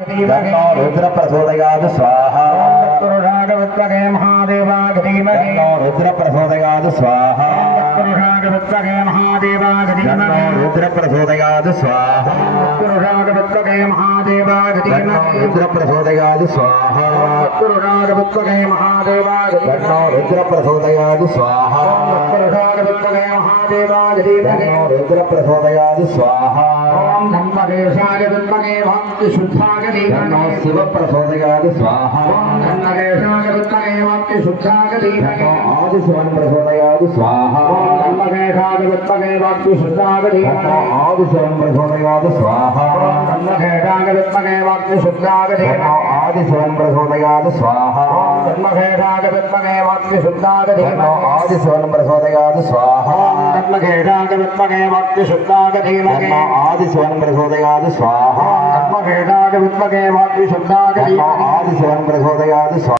तन्नो रुद्र प्रचोदयात् स्वाहा पुरुषागवत्वगे महादेवाय धीमहि तन्नो रुद्र प्रचोदयात् स्वाहा पुरुषागवत्वगे महादेवाय तन्नो धीमहि रुद्र प्रचोदयात् स्वाहा पुरुषागवत्वगे महादेवाय तन्नो धीमहि रुद्र प्रचोदयात् स्वाहा पुरुषागवत्वगे महादेवाय तन्नो रुद्र प्रचोदयात् स्वाहा पुरुषागवत्वगे महादेवाय धीमहि तन्नो रुद्र प्रचोदयात् स्वाहा ओम धम्मकेशाय विद्महे भक्ति शुद्धाय तन्नो धीमहि शिव प्रचोदयात् स्वाहा धम्मकेशाय विद्महे भक्ति शुद्धाय धीमहि तन्नो आदिशिवं प्रचोदयात् स्वाहा धम्मकेशाय विद्महे भक्ति शुद्धाय तन्नो धीमहि आदिशिवं प्रचोदयात् स्वाहा धम्मकेशाय विद्महे भक्ति शुद्धाय तन्नो धीमहि आदिशिवं प्रचोदयात् स्वाहा धम्मकेशाय विद्महे भक्ति शुद्धाय तन्नो धीमहि आदिशिवं प्रचोदयात् स्वाहा धम्मकेशाय विद्महे भक्ति शुद्धाय धीमहि तन्नो आदिशिवं प्रचोदयात् स्वाहा धम्मकेशाय विद्महे भक्ति शुद्धाय तन्नो धीमहि आदिशिवं प्रचोदयात् स्वाहा